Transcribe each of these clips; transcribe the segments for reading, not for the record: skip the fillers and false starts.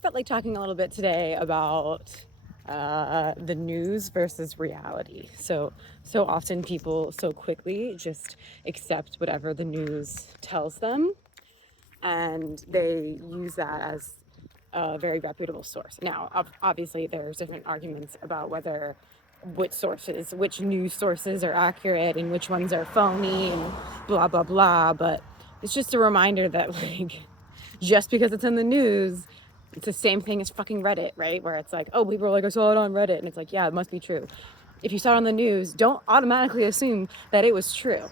felt like talking a little bit today about the news versus reality. So often people so quickly just accept whatever the news tells them, and they use that as a very reputable source. Now, obviously, there's different arguments about which news sources are accurate and which ones are phony and blah, blah, blah. But it's just a reminder that, like, just because it's in the news, it's the same thing as fucking Reddit, right? Where it's like, oh, people are like, I saw it on Reddit. And it's like, yeah, it must be true. If you saw it on the news, don't automatically assume that it was true.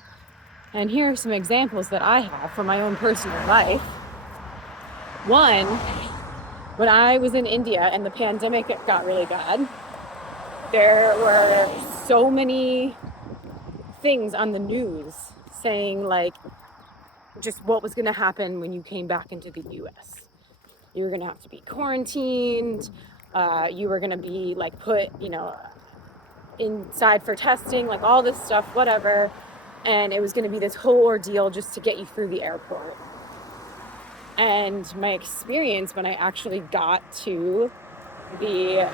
And here are some examples that I have from my own personal life. One, when I was in India and the pandemic got really bad, there were so many things on the news saying, like, just what was going to happen when you came back into the US. You were going to have to be quarantined. You were going to be, like, put, inside for testing, like all this stuff, whatever. And it was going to be this whole ordeal just to get you through the airport. And my experience when I actually got to the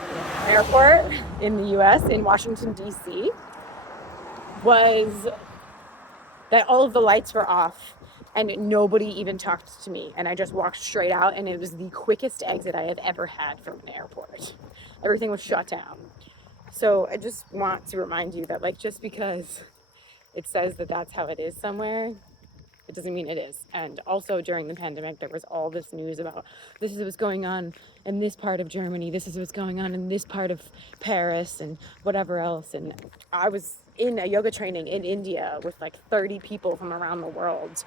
airport in the US, in Washington, D.C., was that all of the lights were off and nobody even talked to me. And I just walked straight out, and it was the quickest exit I have ever had from an airport. Everything was shut down. So I just want to remind you that, like, just because it says that that's how it is somewhere, it doesn't mean it is. And also during the pandemic, there was all this news about this is what's going on in this part of Germany, this is what's going on in this part of Paris and whatever else. And I was in a yoga training in India with like 30 people from around the world.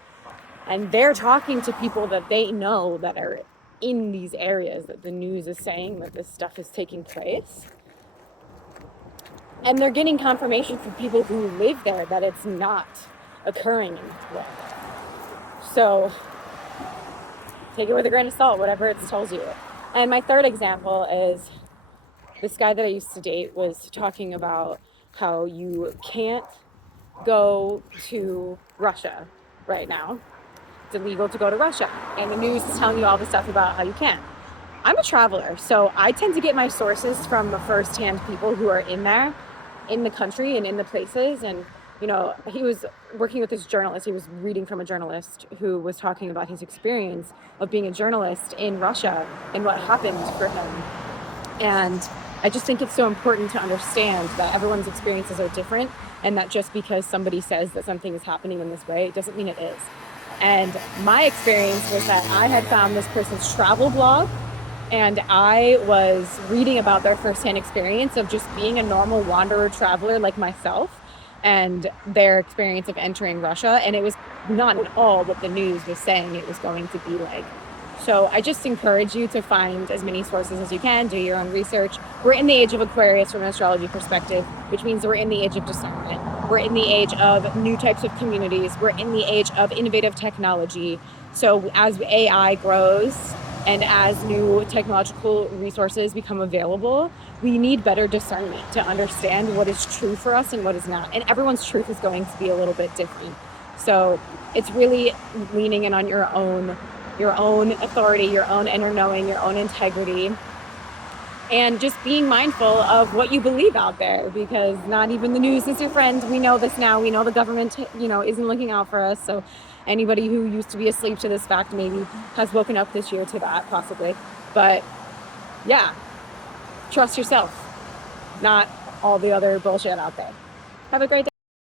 And they're talking to people that they know that are in these areas that the news is saying that this stuff is taking place. And they're getting confirmation from people who live there that it's not occurring in this way. So take it with a grain of salt, whatever it tells you. And my third example is this guy that I used to date was talking about how you can't go to Russia right now. It's illegal to go to Russia. And the news is telling you all the stuff about how you can. I'm a traveler, so I tend to get my sources from the firsthand people who are in there, in the country and in the places. And he was working with this journalist. He was reading from a journalist who was talking about his experience of being a journalist in Russia and what happened for him. And I just think it's so important to understand that everyone's experiences are different, and that just because somebody says that something is happening in this way, it doesn't mean it is. And my experience was that I had found this person's travel blog, and I was reading about their firsthand experience of just being a normal wanderer traveler like myself, and their experience of entering Russia. And it was not at all what the news was saying it was going to be like. So I just encourage you to find as many sources as you can, do your own research. We're in the age of Aquarius from an astrology perspective, which means we're in the age of discernment. We're in the age of new types of communities. We're in the age of innovative technology. So as AI grows and as new technological resources become available, we need better discernment to understand what is true for us and what is not. And everyone's truth is going to be a little bit different. So it's really leaning in on your own authority, your own inner knowing, your own integrity, and just being mindful of what you believe out there, because not even the news is your friend. We know this now. We know the government, isn't looking out for us. So anybody who used to be asleep to this fact maybe has woken up this year to that, possibly. But yeah, trust yourself, not all the other bullshit out there. Have a great day.